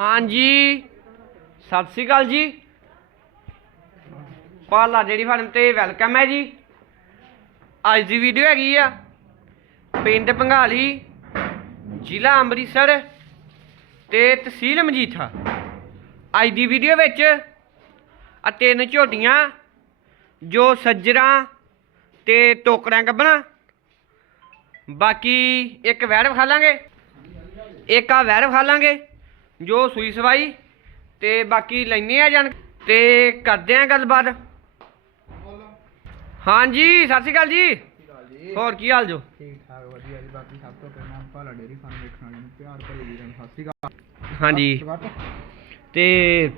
ਹਾਂਜੀ। ਸਤਿ ਸ੍ਰੀ ਅਕਾਲ ਜੀ। ਪਾਲਾ ਡੇਰੀ ਫਾਰਮ ਤੇ ਵੈਲਕਮ ਹੈ ਜੀ। ਅੱਜ ਦੀ ਵੀਡੀਓ ਹੈਗੀ ਆ ਪਿੰਡ ਪੰਘਾਲੀ ਜ਼ਿਲ੍ਹਾ ਅੰਮ੍ਰਿਤਸਰ ਤੇ ਤਹਿਸੀਲ ਮਜੀਠਾ। ਅੱਜ ਦੀ ਵੀਡੀਓ ਵਿੱਚ ਆ ਤਿੰਨ ਝੋਟੀਆਂ, ਜੋ ਸੱਜਰਾਂ ਤੇ ਟੋਕਰਾਂ ਕੱਢਣਾ ਬਾਕੀ ਇੱਕ ਵੈੜ ਖਾ ਲਾਂਗੇ, ਇੱਕ ਆ ਵੈਰ ਖਾ ਲਾਂਗੇ। ਜੋ ਸੂਈ ਸਵਾਈ ਤੇ ਬਾਕੀ ਲੈਨੇ ਆ ਜਾਣ ਤੇ ਕਰਦੇ ਆ ਗੱਲਬਾਤ। ਹਾਂਜੀ ਸਤਿ ਸ਼੍ਰੀ ਅਕਾਲ ਜੀ। ਹੋਰ ਕੀ ਹਾਲ ਜੋ? ਠੀਕ ਠਾਕ ਵਧੀਆ ਜੀ। ਬਾਕੀ ਸਭ ਤੋਂ ਪਹਿਲਾਂ ਭਾਲਾ ਡੇਰੀ ਫਾਰਮ ਵੇਖਣ ਵਾਲਿਆਂ ਨੂੰ। ਪਿਆਰ ਭਰੀ ਵੀਰਾਂ ਨੂੰ ਸਤਿ ਸ਼੍ਰੀ ਅਕਾਲ। ਹਾਂਜੀ। ਤੇ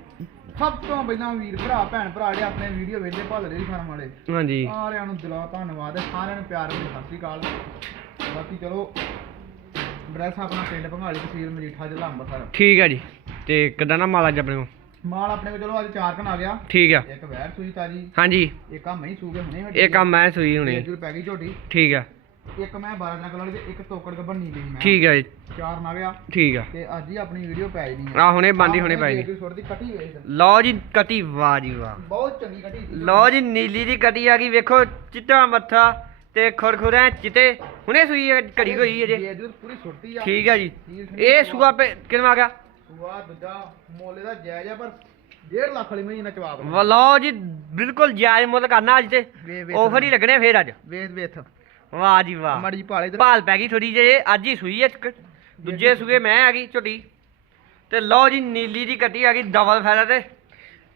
ਸਭ ਤੋਂ ਪਹਿਲਾਂ ਵੀਰ ਭਰਾ ਭੈਣ ਭਰਾ ਜਿਹੜੇ ਆਪਣੇ ਵੀਡੀਓ ਵੇਖਦੇ ਭਾਲਾ ਡੇਰੀ ਫਾਰਮ ਵਾਲੇ ਹਾਂਜੀ। ਸਾਰਿਆਂ ਨੂੰ ਦਿਲੋਂ ਧੰਨਵਾਦ ਸਾਰਿਆਂ ਨੂੰ ਪਿਆਰ ਭਰੀ ਸਤਿ ਸ਼੍ਰੀ ਅਕਾਲ। ਬਾਕੀ ਚਲੋ ਐਡਰੈਸ ਆਪਣਾ ਪਿੰਡ ਭੰਗਾਲੀ ਤਹਿਸੀਲ ਮਜੀਠਾ ਜ਼ਿਲ੍ਹਾ ਅੰਮ੍ਰਿਤਸਰ। ਠੀਕ ਹੈ ਜੀ। ਤੇ ਕਿਦਾਂ ਦਾ ਮਾਲ ਅੱਜ ਆਪਣੇ ਕੋਲ? ਮਾਲ ਆਪਣੇ ਕੋਲ ਚਲੋ ਅੱਜ ਚਾਰ ਕਨ ਆ ਗਿਆ। ਠੀਕ ਆ। ਇੱਕ ਵੈਰ ਸੂਈ ਤਾਜੀ। ਹਾਂਜੀ। ਇੱਕ ਆ ਮਹੀਂ ਸੂਗੇ ਹੁਣੇ ਇਹ ਕੰਮ ਮੈਂ ਸੂਈ ਹੁਣੇ। ਜੁਰ ਪੈ ਗਈ ਝੋਟੀ। ਠੀਕ ਆ। ਇੱਕ ਮੈਂ 12 ਦਿਨਾਂ ਕੋਲ ਤੇ ਇੱਕ ਤੋਕੜ ਗੱਬਰ ਨੀਲੀ ਮੈਂ। ਠੀਕ ਆ ਜੀ। ਚਾਰ ਨਾ ਗਿਆ। ਠੀਕ ਆ। ਤੇ ਅੱਜ ਹੀ ਆਪਣੀ ਵੀਡੀਓ ਪੈ ਜਣੀ ਆ। ਹੁਣੇ ਬੰਦੀ ਹੁਣੇ ਕੱਟੀ ਵੇਖ ਲਓ ਜੀ ਕਟੀ ਵਾਹ ਜੀ ਵਾਹ। ਬਹੁਤ ਚੰਗੀ ਕੱਟੀ ਲਓ ਜੀ ਨੀਲੀ ਦੀ ਕਟੀ ਆ ਗਈ। ਵੇਖੋ ਚਿੱਟਾ ਮੱਥਾ। ਤੇ ਖੁਰਖੁਰੇ ਚਿੱਟੇ। ਹੁਣੇ ਸੂਈ ਹੈ, ਘੜੀ ਹੋਈ ਹੈ ਜੇ। ਪੂਰੀ ਆ। ਠੀਕ ਆ ਜੀ। ਇਹ ਸੂਆ ਪੇ ਕਿੰਨਾ ਆ ਗਿਆ? ਸੂਆ ਦੂਜਾ ਮੋਲੇ ਦਾ ਜਾਇਜ਼ ਆ ਪਰ 1.5 ਲੱਖ ਵਾਲੀ ਮਹੀਨਾ ਚਵਾਬ ਵਾ ਲਓ ਜੀ ਬਿਲਕੁਲ ਜਾਇਜ਼ ਮੁੱਲ ਕਰਨਾ ਅੱਜ ਤੇ। ਵੇ ਵੇ ਆਫਰ ਹੀ ਲੱਗਣੇ ਫੇਰ ਅੱਜ। ਵੇਖ ਵੇਖ। ਵਾਹ ਜੀ ਵਾਹ। ਮੜੀ ਇਧਰ। ਭਾਲ ਪੈ ਗਈ ਥੋੜੀ ਜੇ ਅੱਜ ਹੀ ਸੂਈ ਹੈ ਇੱਕ। ਦੂਜੇ ਸੂਏ ਮੈਂ ਆ ਗਈ ਝੋਟੀ। ਤੇ ਲਓ ਜੀ ਨੀਲੀ ਦੀ ਕੱਟੀ ਆ ਗਈ ਡਬਲ ਫਾਇਦਾ ਤੇ।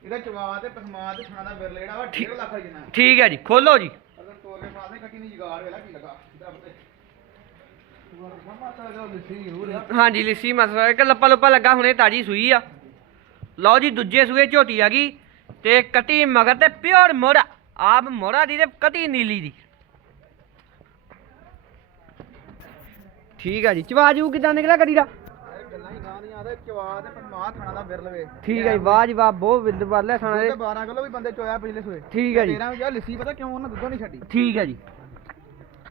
ਇਹਦਾ ਚਵਾ ਤੇ ਪਸਮਾ ਤੇ ਖਾਣਾ ਦਾ ਬਿਰਲ ਜਿਹੜਾ ਵਾ 1.5 ਲੱਖ ਵਾਲੀ ਜਨਾ ਠੀਕ ਹੈ ਜੀ ਖੋਲੋ ਜੀ। ਅਗਰ ਤੋਰ ਕੇ ਪਾਸੇ ਕੱਟੀ ਨਹੀਂ, ਜਗਾੜ ਵੇਲਾ ਕੀ ਲਗਾ। ਇਹਦਾ ਉੱਤੇ ਹਾਂਜੀ, ਲਿੱਸੀ ਮਸਲਾ ਇੱਕ ਲੱਪਾ ਲੁੱਪਾ ਲੱਗਾ, ਹੁਣੇ ਤਾਜੀ ਸੂਈ ਆ। ਲਓ ਜੀ, ਦੂਜੇ ਸੂਏ ਝੋਟੀ ਆ ਗਈ ਤੇ ਕਟੀ ਮਗਰ ਤੇ ਪਿਓਰ ਮੋੜਾ ਆਪ ਮੋੜਾ ਦੀ ਤੇ ਕਟੀ ਨੀਲੀ ਦੀ। ਠੀਕ ਆ ਜੀ ਚਵਾਜੂ ਕਿਦਾਂ ਨਿਕਲਿਆ ਕੱਟੀ ਦਾ? ਆਦਾ ਚਵਾ ਤੇ ਦਾ ਵੇ। ਠੀਕ ਹੈ ਜੀ ਵਾਹ ਜੀ ਵਾਹ ਬਹੁਤ ਵਿੰਦ ਵਾਲੇ ਖਾਣਾ ਤੇ ਦੇ। 12 ਕਿਲੋ ਵੀ ਬੰਦੇ ਚੋਇਆ ਪਿਛਲੇ ਸੋਏ। ਠੀਕ ਹੈ ਜੀ। ਤੇਰਾ ਵੀ ਯਾਰ ਲਿੱਸੀ ਪਤਾ ਕਿਉਂ ਉਹਨਾਂ ਦੁੱਧੋਂ ਨਹੀਂ ਛੱਡੀ? ਠੀਕ ਹੈ ਜੀ।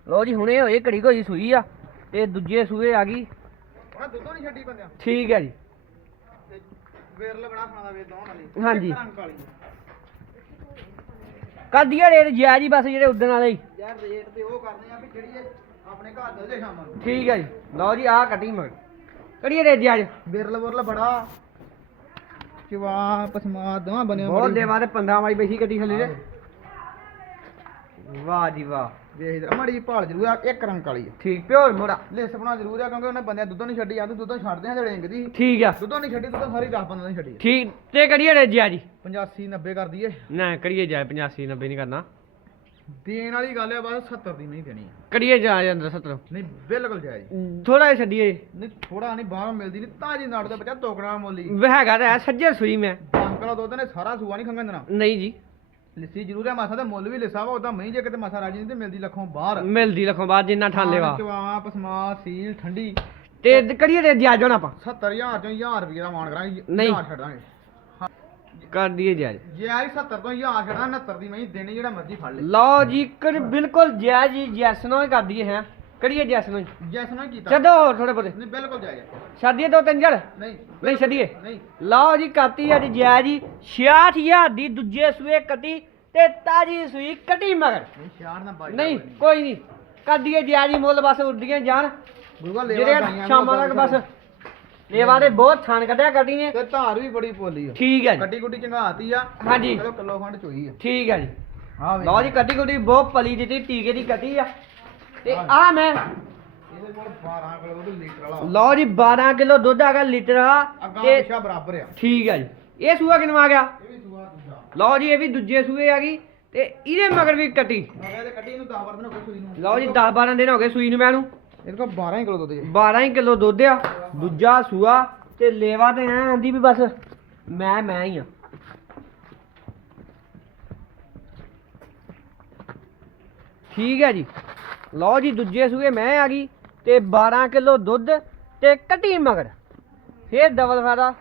ਲਓ ਜੀ ਹੁਣੇ ਹੋਏ ਘੜੀ ਕੋਈ ਸੂਈ ਆ ਤੇ ਦੂਜੇ ਸੂਏ ਆ ਗਈ। ਉਹਨਾਂ ਦੁੱਧੋਂ ਨਹੀਂ ਛੱਡੀ ਬੰਦਿਆਂ। ਠੀਕ ਹੈ ਜੀ। ਤੇ ਬਿਰਲ ਬਣਾ ਖਾਣਾ ਵੇ ਦੋਵਾਂ ਵਾਲੀ। ਹਾਂਜੀ। ਕਰਦੀਆ ਰੇਟ ਜਾਇਜ਼ ਹੀ ਬਸ ਜਿਹੜੇ ਉਦਣ ਵਾਲੇ ਹੀ। ਯਾਰ ਰੇਟ ਤੇ ਉਹ ਕਰਦੇ ਆ ਵੀ ਜਿਹੜੀ ਆਪਣੇ ਘਰ ਦੇ ਦੇ ਸ਼ਾਮਾਂ ਨੂੰ ਠੀਕ ਹੈ ਜੀ। ਲਓ ਜੀ ਆਹ ਕੱਟੀ ਮਗਰ। ਕੜੀਏ ਰੇਟ ਜਾਇਜ਼ ਬਿਰਲ ਬੁਰਲ ਬੜਾ। ਚਵਾ ਪਸਮਾ ਦੋਵਾਂ ਬਣੇ ਬਹੁਤ ਦੇਵਾ ਤੇ 15 ਵਾਲੀ ਬੈਠੀ ਕੱਟੀ ਥੱਲੇ। ਦੇ ਵਾਹ ਜੀ ਵਾਹ। ਵੇਖ ਜਰਾ ਮੜੀ ਭਾਲ ਜ਼ਰੂਰ ਆ ਇੱਕ ਰੰਗ ਕਾਲੀ ਆ। ਠੀਕ ਪਿਓਰ ਮੋੜਾ ਲਿਸ ਬਣਾ ਜ਼ਰੂਰ ਆ ਕਿਉਂਕਿ ਉਹਨੇ ਬੰਦਿਆਂ ਦੁੱਧੋਂ ਨਹੀਂ ਛੱਡੀ ਆ ਤੇ ਦੁੱਧੋਂ ਛੱਡਦੇ ਆ ਜਿਹੜੇ ਇੰਗਦੀ। ਠੀਕ ਆ। ਦੁੱਧੋਂ ਨਹੀਂ ਛੱਡੀ ਦੁੱਧੋਂ ਸਾਰੀ 10 15 ਨਹੀਂ ਛੱਡੀ ਠੀਕ ਤੇ ਕੜੀਏ ਰੇਟ ਜਾਇਜ਼ 85 90 ਕਰ ਦਈਏ ਨਾ ਕੜੀਏ ਜਾਇਜ਼ 85 90 ਨਹੀਂ ਕਰਨਾ। ਦੇਣ ਵਾਲੀ ਗੱਲ ਆ ਬਸ 70 ਦੀ ਨਹੀਂ ਦੇਣੀ। ਕੜੀਏ ਜਾਇਜ਼ ਅੰਦਰ 70 ਨਹੀਂ ਬਿਲਕੁਲ ਜਾਇਜ਼। ਥੋੜਾ ਜਿਹਾ ਛੱਡੀਏ। ਨਹੀਂ ਥੋੜਾ ਨਹੀਂ ਬਾਹਰੋਂ ਮਿਲਦੀ ਨਹੀਂ ਤਾਜੀ ਨਾੜ ਦਾ ਬੱਚਾ ਤੋਕੜਾ ਮੋਲੀ ਵਹ ਹੈਗਾ ਤਾਂ ਹੈ, ਸੱਜੇ ਸੂਈ ਮੈਂ। ਪੰਕਲਾ ਦੁੱਧ ਨੇ ਸਾਰਾ ਸੂਆ ਨਹੀਂ ਖੰਗਣ ਦੇਣਾ। ਨਹੀਂ ਜੀ। ਲਿੱਸੀ ਜ਼ਰੂਰ ਹੈ ਮਾਸਾ ਦਾ ਮੁੱਲ ਵੀ ਲਿੱਸਾ ਵਾ ਉਹਦਾ ਮਹੀਂ ਜੇ ਕਿਤੇ ਮਾਸਾ ਰਾਜੀ ਨਹੀਂ ਤੇ ਮਿਲਦੀ ਲੱਖੋਂ ਬਾਹਰ। ਮਿਲਦੀ ਲਖੋਂ ਬਾਅਦ ਜਿੰਨਾ ਠਾਲੇ ਵਾ। ਚਵਾ ਪਸਮਾ ਸੀਲ ਠੰਡੀ। ਤੇ ਕੜੀਏ ਰੇਟ ਜਾਇਜ਼ ਹੋਣਾ ਆਪਾਂ। 70000 ਚੋਂ 1000 ਰੁਪਏ ਦਾ ਮਾਨ ਕਰਾਂਗੇ ਨਹੀਂ। 1000 ਛੱਡਾਂਗੇ ਕਰ ਦਈਏ ਜਾਇਜ਼ ਜੇ ਆਈ 70 ਤੋਂ 1000 ਛੱਡਾਂ 69 ਦੀ ਮਹੀਂ ਦੇਣੀ ਜਿਹੜਾ ਮਰਜ਼ੀ ਫੜ ਲੈ। ਲਓ ਜੀ ਕਰ ਬਿਲਕੁਲ ਜਾਇਜ਼ ਜੀ ਜੈਸਨੋ ਹੀ ਕਰ ਦਈਏ ਹੈ। ਜੈਸਨੋ ਹੀ ਜੈਸ ਨਾ ਕੀਤਾ। ਛੱਡੋ ਹੋਰ ਥੋੜੇ ਬੋਤੇ ਨਹੀਂ ਬਿਲਕੁਲ ਜਾਇਜ਼ ਛੱਡੀਏ ਦੋ ਤਿੰਨ ਜੜ ਨਹੀਂ ਨਹੀਂ ਛੱਡੀਏ। ਨਹੀਂ। ਲਓ ਜੀ ਕਰਤੀ ਅੱਜ ਜਾਇਜ਼ ਜੀ। 66000 ਦੀ ਦੂਜੇ ਸੂਏ ਕੱਟੀ ਤੇ ਤਾਜੀ ਸੂਈ ਕੱਟੀ ਮਗਰ। ਨਹੀਂ ਸ਼ਾਰ ਨਾ ਬਾਈ ਨਹੀਂ ਕੋਈ ਨਹੀਂ। ਕਰ ਦਈਏ ਜਾਇਜ਼ ਜੀ ਮੁੱਲ ਬਸ ਉੱਡੀਆਂ ਜਾਣ। ਗੁਰੂਆ ਲੈਵਾ ਜਿਹੜੇ ਸ਼ਾਮਾਂ ਤੱਕ ਬਸ ਲੇਵਾ ਦੇ ਬਹੁਤ ਥਣ ਕੱਢਿਆ ਕੱਟੀ ਨੇ। ਤੇ ਧਾਰ ਵੀ ਬੜੀ ਪੋਲੀ ਆ। ਠੀਕ ਹੈ ਜੀ। ਗੱਡੀ ਗੁੱਡੀ ਚੰਗਾਤੀ ਆ। ਹਾਂਜੀ। ਚਲੋ ਕਿਲੋ ਖੰਡ ਚੋਈ ਆ। ਠੀਕ ਹੈ ਜੀ। ਹਾਂ ਵੇ ਲਓ ਜੀ ਕੱਟੀ ਕੁੱਟੀ ਬਹੁਤ ਪਲੀ ਦਿੱਤੀ ਟੀਕੇ ਦੀ ਕੱਟੀ ਆ। ਤੇ ਆ ਮੈਂ ਇਹਦੇ ਕੋਲ 12 ਕਿਲੋ ਦੁੱਧ ਲੀਟਰ ਵਾਲਾ। ਲਓ ਜੀ 12 ਕਿਲੋ ਦੁੱਧ ਆ ਗਿਆ ਲੀਟਰ। ਆ ਅੱਗਾ ਤੇ ਪਿਛਾ ਬਰਾਬਰ ਆ। ਠੀਕ ਹੈ ਜੀ। ਇਹ ਸੂਆ ਕਿਨਵਾ ਆ ਗਿਆ? ਇਹ ਵੀ ਸੂਆ ਦੂਜਾ। ਲਓ ਜੀ ਇਹ ਵੀ ਦੂਜੇ ਸੂਏ ਆ ਗਈ। ਤੇ ਇਹਦੇ ਮਗਰ ਵੀ ਕੱਟੀ। ਮਗਰ ਤੇ ਕੱਢੀ ਨੂੰ 10 ਵਾਰ ਦਿਨ ਹੋ ਗਏ ਸੂਈ ਨੂੰ। ਲਓ ਜੀ 10 12 ਦਿਨ ਹੋ ਗਏ ਸੂਈ ਨੂੰ ਮੈਨੂੰ ਇਹਦੇ ਕੋਲ 12 ਹੀ ਕਿਲੋ ਦੁੱਧ ਜੇ। 12 ਹੀ ਕਿਲੋ ਦੁੱਧ ਆ ਦੂਜਾ ਸੂਆ ਤੇ ਲੇਵਾ ਤੇ ਐ ਆਂਦੀ ਵੀ ਬਸ। ਮੈਂ ਮੈਂ ਹੀ ਆ। ਠੀਕ ਹੈ ਜੀ। ਲਓ ਜੀ ਦੂਜੇ ਸੂਏ ਮੈਂ ਆ ਗਈ ਤੇ 12 ਕਿਲੋ ਦੁੱਧ ਤੇ ਕੱਟੀ ਮਗਰ। ਫੇਰ ਡਬਲ ਫਾਇਦਾ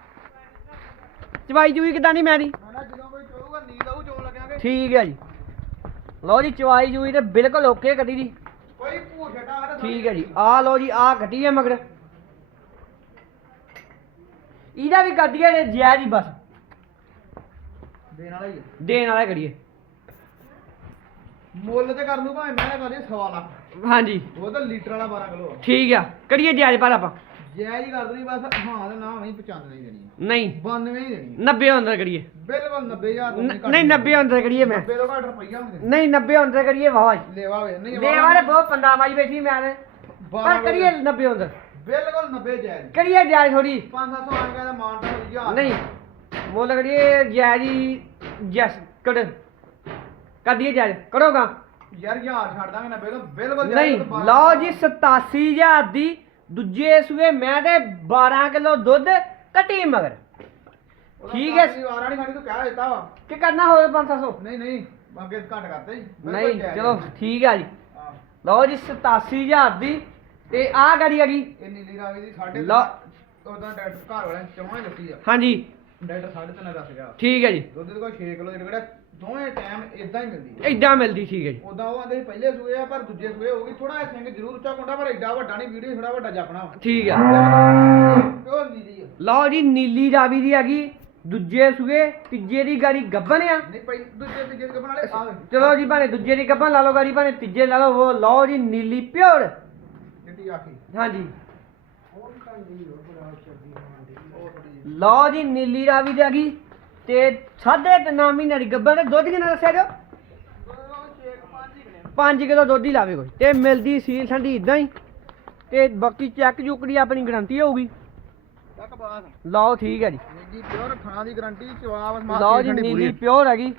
ਚਵਾਈ ਚੂਈ ਕਿਦਾਂ ਨਹੀਂ ਮੈਂ ਦੀ? ਨਾ ਜਦੋਂ ਕੋਈ ਚੋਊਗਾ ਨੀਂਦ ਆਊ ਚੋਣ ਲੱਗਾਂਗੇ ਠੀਕ ਹੈ ਜੀ। ਲਓ ਜੀ ਚਵਾਈ ਚੂਈ ਤੇ ਬਿਲਕੁਲ ਓਕੇ ਕੱਟੀ ਕੋਈ ਛੱਟਾ ਆ ਠੀਕ ਹੈ ਜੀ। ਆ ਲਓ ਜੀ ਆ ਕੱਟੀ ਹੈ ਮਗਰ। ਇਹਦਾ ਵੀ ਕਰ ਦਈਏ ਤੇ ਜਾਇਜ਼ ਹੀ ਬਸ। ਦੇਣ ਵਾਲਾ ਹੀ ਹੈ। ਦੇਣ ਵਾਲਾ ਕਰੀਏ ਮੁੱਲ ਤੇ ਕਰ ਲੂ ਭਾਵੇਂ ਮੈਂ ਕਰ ਲਈ ਸਵਾ ਲੱਖ। ਹਾਂਜੀ। ਉਹ ਤਾਂ ਲੀਟਰ ਵਾਲਾ 12 ਕਿਲੋ ਠੀਕ ਆ ਕਰੀਏ ਜਾਇਜ਼ ਪਰ ਆਪਾਂ। ਜਾਇਜ਼ ਹੀ ਕਰ ਦੇਣੀ ਬਸ ਹਾਂ ਤੇ ਨਾ ਵਹੀਂ 95 ਹੀ ਦੇਣੀ ਹੈ। ਨਹੀਂ। 92 ਹੀ ਦੇਣੀ 90 ਅੰਦਰ ਕਰੀਏ। ਬਿਲਕੁਲ 90000 ਤੋਂ ਨ- ਘੱਟ ਨਹੀਂ 90 ਅੰਦਰ ਕਰੀਏ ਮੈਂ। 90 ਤੋਂ ਘੱਟ ਰੁਪਈਆ ਵੀ ਨਹੀਂ ਨਹੀਂ 90 ਅੰਦਰ ਕਰੀਏ ਵਾਵਾ ਲੈਵਾ ਵੇ ਨਹੀਂ ਦੇ ਵਾਲੇ ਬਹੁਤ ਪੰਦਾ ਮਾਈ ਬੈਠੀ ਮੈਂ ਤੇ। ਪਰ ਕਰੀਏ 90 ਅੰਦਰ। ਬਿਲਕੁਲ 90 ਜਾਇਜ਼। ਕਰੀਏ ਜਾਇਜ਼ ਥੋੜੀ 500 ਆ ਗਿਆ ਤਾਂ ਮਾਨ ਤਾਂ ਹਜ਼ਾਰ ਨਹੀਂ ਮੁੱਲ ਕਰੀਏ ਜਾਇਜ਼ ਹੀ ਜਸ ਕੜ ਕਰੀਏ ਜਾਇਜ਼। ਕਰੋਗਾ ਯਾਰ ਹਜ਼ਾਰ ਛੱਡ ਦਾਂਗੇ ਨਾ ਬਿਲਕੁਲ ਬਿਲਕੁਲ ਨਹੀਂ ਲਓ ਜੀ 87000 ਦੀ ਦੂਜੇ ਸੂਏ ਮੈਂ ਤੇ 12 ਕਿਲੋ ਦੁੱਧ ਕੱਟੀ ਮਗਰ ਠੀਕ ਹੈ। ਵਾਰਾ ਨਹੀਂ ਖਾਣੀ ਤੂੰ ਕਹਿ ਦਿੱਤਾ ਵਾ ਕੀ ਕਰਨਾ ਹੋਵੇ 500 ਨਹੀਂ ਨਹੀਂ ਅੱਗੇ ਘੱਟ ਕਰਤੇ ਜੀ ਬਿਲਕੁਲ ਨਹੀਂ। ਚਲੋ ਠੀਕ ਆ ਜੀ ਹਾਂ। ਲਓ ਜੀ 87000 ਦੀ ਤੇ ਆਹ ਗਾੜੀ ਹੈਗੀ ਇਹ ਨੀਲੀ ਰਾਵੀ ਦੀ ਸਾਡੇ ਲਓ। ਉਹਦਾ ਡਾਕਟਰ ਘਰ ਵਾਲਿਆਂ ਚੌਹਾਂ ਹੀ ਆ ਹਾਂਜੀ ਡਾਕਟਰ ਸਾਢੇ ਤਿੰਨ ਦੱਸ ਗਿਆ ਠੀਕ ਹੈ ਜੀ। ਦੁੱਧ ਦੇ ਕੋਲ 6 ਕਿਲੋ ਜਿਹੜਾ ਦੋਵੇਂ ਟਾਈਮ ਇਦਾਂ ਹੀ ਮਿਲਦੀ ਹੈ। ਇਦਾਂ ਮਿਲਦੀ ਠੀਕ ਹੈ ਜੀ। ਉਦਾਂ ਉਹ ਆਂਦੇ ਸੀ ਪਹਿਲੇ ਸੂਏ ਆ ਪਰ ਦੂਜੇ ਸੂਏ ਹੋ ਗਈ। ਥੋੜਾ ਜਿਹਾ ਸਿੰਘ ਜ਼ਰੂਰ ਉੱਚਾ ਕੁੰਡਾ ਪਰ ਐਡਾ ਵੱਡਾ ਨਹੀਂ ਵੀਡੀਓ ਥੋੜਾ ਵੱਡਾ ਜਾਪਣਾ ਠੀਕ ਆ ਪਿਓਰ ਨੀਲੀ ਆ। ਲਓ ਜੀ ਨੀਲੀ ਰਾਵੀ ਦੀ ਹੈਗੀ। ਦੂਜੇ ਸੂਏ ਤੀਜੇ ਦੀ ਗਾੜੀ ਗੱਬਨ ਆ। ਨਹੀਂ ਪਈ ਦੂਜੇ ਤੀਜੇ ਦੇ ਕੱਪਣ ਵਾਲੇ ਆ। ਚਲੋ ਜੀ ਭਾਣੇ ਦੂਜੇ ਦੀ ਗੱਬਨ ਲਾ ਲਓ ਗਾੜੀ ਭਾਣੇ ਤੀਜੇ ਲਾ ਲਓ ਉਹ ਲਓ ਜੀ ਨੀਲੀ ਪਿਓਰ। ਜਿੱਟੀ ਆਖੀ। ਹਾਂਜੀ। ਉਹ ਥੋੜੀ ਲਓ ਜੀ ਨੀਲੀ ਰਾਵੀ ਦੀ ਹੈਗੀ ਤੇ ਸਾਢੇ ਤਿੰਨ ਮਹੀਨੇ ਦੀ ਗੱਬਨ ਤੇ ਦੁੱਧ ਕਿੰਨਾ ਦੱਸਿਆ ਜੋ 5 ਕਿਲੋ ਦੁੱਧ ਹੀ ਲਾਵੇ ਕੋਈ। ਤੇ ਮਿਲਦੀ ਸੀਲ ਠੰਡੀ ਇਦਾਂ ਹੀ। ਤੇ ਬਾਕੀ ਚੈੱਕ ਚੁੱਕ ਦੀ ਆਪਣੀ ਗਾਰੰਟੀ ਹੋਊਗੀ। ਤੱਕ ਲਓ ਠੀਕ ਹੈ ਜੀ। ਨੀਲੀ ਪਿਓਰ ਖਾਣਾ ਦੀ ਗਾਰੰਟੀ ਚਵਾਬ ਲਓ ਜੀ ਨੀਲੀ ਪਿਓਰ ਹੈਗੀ।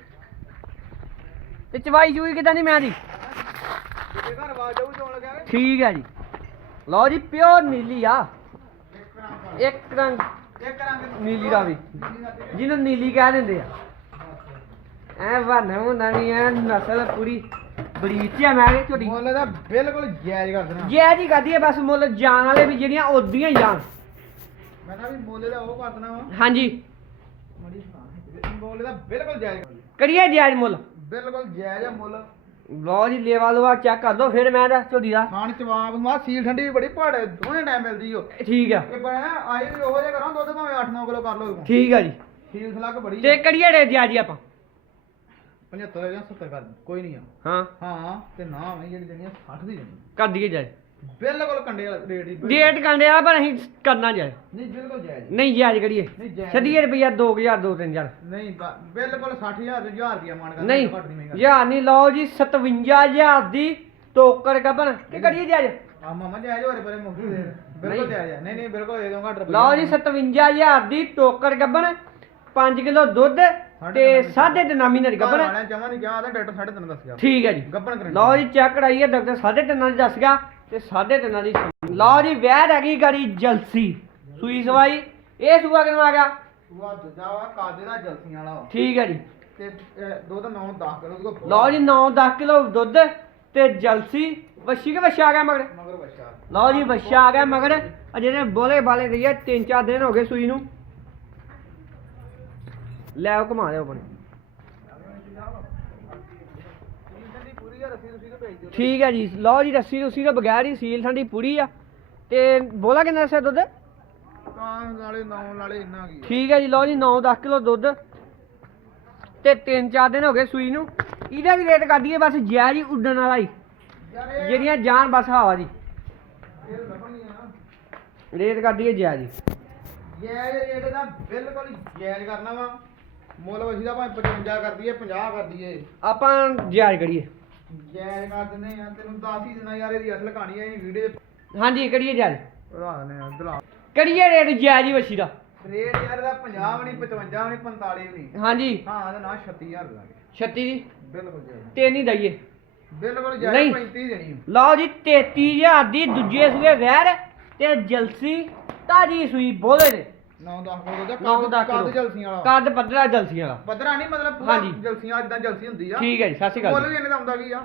ਤੇ ਚਵਾਈ ਚੂਈ ਕਿਦਾਂ ਦੀ ਮੈਂ ਦੀ? ਘਰ ਆਵਾਜ਼ ਚੋਣ ਠੀਕ ਹੈ ਜੀ। ਲਓ ਜੀ ਪਿਓਰ ਨੀਲੀ ਆ। ਇੱਕ ਰੰਗ ਨੀਲੀ ਰਾਵੀ ਜਿਹਨੂੰ ਨੀਲੀ ਕਹਿ ਦਿੰਦੇ ਆ। ਐ ਬਣਾ ਹੁੰਦਾ ਨਹੀਂ ਐ ਨਸਲ ਪੂਰੀ ਬਰੀਚ ਆ ਮੈਂ ਝੋਟੀ ਮੁੱਲ ਦਾ ਬਿਲਕੁਲ ਜਾਇਜ਼ ਕਰ ਦੇਣਾ। ਜੈ ਜੀ ਕਰਦੀ ਹੈ ਬਸ ਮੁੱਲ ਜਾਣ ਵਾਲੇ ਵੀ ਜਿਹੜੀਆਂ ਉਦੀਆਂ ਹੀ ਜਾਣ। ਮੈਂ ਕਿਹਾ ਵੀ ਮੁੱਲ ਦਾ ਉਹ ਕਰ ਦੇਣਾ ਵਾ। ਹਾਂਜੀ। ਮੁੱਲ ਦਾ ਬਿਲਕੁਲ ਜਾਇਜ਼। ਕਰੀਏ ਜਾਇਜ਼ ਮੁੱਲ? ਬਿਲਕੁਲ ਜਾਇਜ਼ ਆ ਮੁੱਲ। ਲਓ ਜੀ ਲੇਵਾ ਲਵਾ ਚੈੱਕ ਕਰ ਲਓ ਫਿਰ ਮੈਂ ਦਾ ਝੋਟੀ ਦਾ। ਖਾਣ ਚਵਾਬ ਮਾ ਸੀਲ ਠੰਡੀ ਵੀ ਬੜੀ ਪਹਾੜੇ ਦੋਵੇਂ ਟਾਈਮ ਮਿਲਦੀ ਓ। ਠੀਕ ਆ। ਇਹ ਬਣਿਆ ਆਈ ਵੀ ਉਹੋ ਜਿਹਾ ਕਰਾਂ ਦੁੱਧ ਭਾਵੇਂ 8-9 ਕਿਲੋ ਕਰ ਲਓ ਠੀਕ ਆ ਜੀ। ਸੀਲ ਸਲੱਗ ਬੜੀ ਤੇ ਕਰੀਏ ਰੇ ਜੀ ਜੀ ਆਪਾਂ? 75 ਜਾਂ 70 ਕਰ ਦੇ, ਕੋਈ ਨਹੀਂ ਆ। ਹਾਂ। ਹਾਂ ਤੇ ਨਾ ਮੈਂ ਜਿਹੜੀ ਦੇਣੀ ਆ 60 ਦੀ ਦੇਣੀ ਕਰ ਦਈਏ ਜਾਇਜ਼। ਬਿਲਕੁਲ ਕੰਡੇ ਵਾਲਾ ਰੇਟ ਦੀ ਡੇਟ ਕੰਡੇ ਆ ਪਰ ਅਸੀਂ ਕਰਨਾ ਜਾਇਜ਼। ਨਹੀਂ ਬਿਲਕੁਲ ਜਾਇਜ਼ ਨਹੀਂ ਜਾਇਜ਼ ਕਰੀਏ। ਨਹੀਂ ਜਾਇਜ਼ ਛੱਡੀਏ ਰੁਪਈਆ 2000 ਦੋ 3000 ਨਹੀਂ ਬ- ਬਿਲਕੁਲ 60000 ਤੇ 1000 ਰੁਪਿਆ ਮਾਨ ਕਰ ਨਹੀਂ ਯਾਰ ਲਓ ਜੀ 57000 ਦੀ ਟੋਕਰ ਕਬਨ ਕੀ ਕਰੀਏ ਜਾਇਜ਼? ਆ ਮਾਮਾ ਜਾਇਜ਼ ਪਰੇ ਦੇ ਬਿਲਕੁਲ ਨਹੀਂ। ਜਾਇਜ਼। ਨਹੀਂ ਨਹੀਂ ਬਿਲਕੁਲ ਦੇ ਦੂੰਗਾ ਰੁਪਿਆ ਲਓ ਜੀ 57000 ਦੀ ਟੋਕਰ ਗੱਬਣ 5 ਕਿਲੋ ਦੁੱਧ ਤੇ ਸਾਢੇ ਤਿੰਨ ਮਹੀਨੇ ਦੀ ਗੱਬਣ। ਜਮਾ ਨਹੀਂ ਕਿਹਾ ਤਾਂ ਡਾਕਟਰ 3.5 ਦੱਸ ਗਿਆ। ਠੀਕ ਹੈ ਜੀ। ਗੱਬਣ ਕਰਨ ਲਓ ਜੀ ਚੈੱਕ ਕਰਾਈਏ ਡਾਕਟਰ ਸਾਢੇ ਤਿੰਨਾਂ ਦੀ ਦੱਸ ਗਿਆ। ਤੇ ਸਾਢੇ ਤਿੰਨਾਂ ਦੀ ਸੀ। ਲਓ ਜੀ ਵੈਦ ਹੈਗੀ ਗਾੜੀ ਜਲਸੀ। ਸੂਈ ਸਵਾਈ ਇਹ ਸੂਆ ਕਿਨੂੰ ਆ ਗਿਆ? ਉਹ ਦੂਜਾ ਵਾ ਕਾਦੇ ਦਾ ਜਲਸੀਆਂ ਵਾਲਾ ਵਾ। ਠੀਕ ਹੈ ਜੀ। ਤੇ ਦੁੱਧ 9 10 ਕਿਲੋ ਉਹਦੇ ਕੋਲ ਲਓ ਜੀ 9-10 ਕਿਲੋ ਦੁੱਧ ਤੇ ਜਲਸੀ। ਵਸ਼ੀ ਕੇ ਵਸ਼ਾ ਆ ਗਿਆ ਮਗਰ? ਮਗਰ ਬੱਚਾ ਲਓ ਜੀ ਵਸ਼ਾ ਆ ਗਿਆ ਮਗਰ। ਅਜੇ ਨੇ ਬੋਲੇ ਬਾਲੇ ਦਈਏ 3-4 ਦਿਨ ਹੋ ਗਏ ਸੂਈ ਨੂੰ। ਲੈ ਆਓ ਘੁਮਾ ਲਿਓ ਆਪਣੇ ਦੀ ਪੂਰੀ ਆ ਰੱਸੀ ਤੁਸੀਂ ਤੇ ਭੇਜ ਦਿਓ। ਠੀਕ ਹੈ ਜੀ। ਲਓ ਜੀ ਰੱਸੀ ਰੁੱਸੀ ਤੋਂ ਬਗੈਰ ਹੀ ਸੀਲ ਠੰਡੀ ਪੂਰੀ ਆ। ਤੇ ਬੋਲਾ ਕਿੰਨਾ ਦੱਸਿਆ ਦੁੱਧ? ਕਾਂ ਨਾਲੇ 9 ਨਾਲੇ ਇੰਨਾ ਕੀ ਠੀਕ ਹੈ ਜੀ ਲਓ ਜੀ 9-10 ਕਿਲੋ ਦੁੱਧ। ਤੇ 3-4 ਦਿਨ ਹੋ ਗਏ ਸੂਈ ਨੂੰ। ਇਹਦਾ ਵੀ ਰੇਟ ਕਰ ਦਈਏ ਬਸ ਜਾਇਜ਼ ਹੀ ਉੱਡਣ ਵਾਲਾ ਹੀ। ਜਿਹੜੀਆਂ ਜਾਨ ਬਸ ਹਵਾ ਦੀ। ਰੇਟ ਕਰ ਦਈਏ ਜਾਇਜ਼ ਹੀ ਜਾਇਜ਼ ਰੇਟ ਦਾ ਬਿਲਕੁਲ ਜਾਇਜ਼ ਕਰਨਾ ਵਾ। ਮੁੱਲ ਵਸੀ ਦਾ ਭਾਵੇਂ 55 ਕਰ ਦਈਏ 50 ਕਰ ਦਈਏ। ਆਪਾਂ ਜਾਇਜ਼ ਕਰੀਏ। ਜਾਇਜ਼ ਕਰ ਦਿੰਦੇ ਆ ਤੈਨੂੰ ਦੱਸ ਹੀ ਦੇਣਾ ਯਾਰ ਇਹਦੀ ਅਸਲ ਕਹਾਣੀ ਆ ਇਹ ਵੀਡੀਓ ਹਾਂਜੀ ਕਰੀਏ ਜਾਇਜ਼ ਵਧਾ ਦਿੰਦੇ ਆ ਦਲਾ। ਕਰੀਏ ਰੇਟ ਜਾਇਜ਼ ਹੀ ਵਸ਼ੀ ਦਾ? ਰੇਟ ਯਾਰ ਦਾ 50 ਵੀ ਨਹੀਂ 55 ਵੀ ਨਹੀਂ 45 ਵੀ ਨਹੀਂ। ਹਾਂਜੀ। ਹਾਂ ਇਹਦਾ ਨਾ 36000 ਲਾਗੇ 36 ਦੀ? ਬਿਲਕੁਲ ਜਾਇਜ਼ ਤੇ ਨਹੀਂ ਦਈਏ। ਬਿਲਕੁਲ ਨਹੀਂ। ਜਾਇਜ਼ 35 ਦੇਣੀ। ਲਓ ਜੀ 33000 ਦੀ ਦੂਜੇ ਸੂਏ ਵੈਰ ਤੇ ਜਲਸੀ ਤਾਜੀ ਸੂਈ ਬੋਲੇ ਦੇ 9-10 ਕਿਲੋ ਦਾ ਨੌ ਕੱਦ ਦਸ ਕੱਦ ਕਿਲੋ। ਜਲਸੀਆਂ ਵਾਲਾ ਕੱਦ ਪੱਧਰਾ ਜਲਸੀ ਵਾਲਾ ਪੱਧਰਾ ਨਹੀਂ ਮਤਲਬ ਪੂਰਾ ਹਾਂਜੀ। ਜਲਸੀਆਂ ਇਦਾਂ ਜਲਸੀ ਹੁੰਦੀ ਆ ਠੀਕ ਹੈ ਜੀ ਸਤਿ ਸ਼੍ਰੀ ਅਕਾਲ ਮੁੱਲ ਜੀ। ਵੀ ਇਹਨੇ ਦਾ ਆਉਂਦਾ ਕੀ ਆ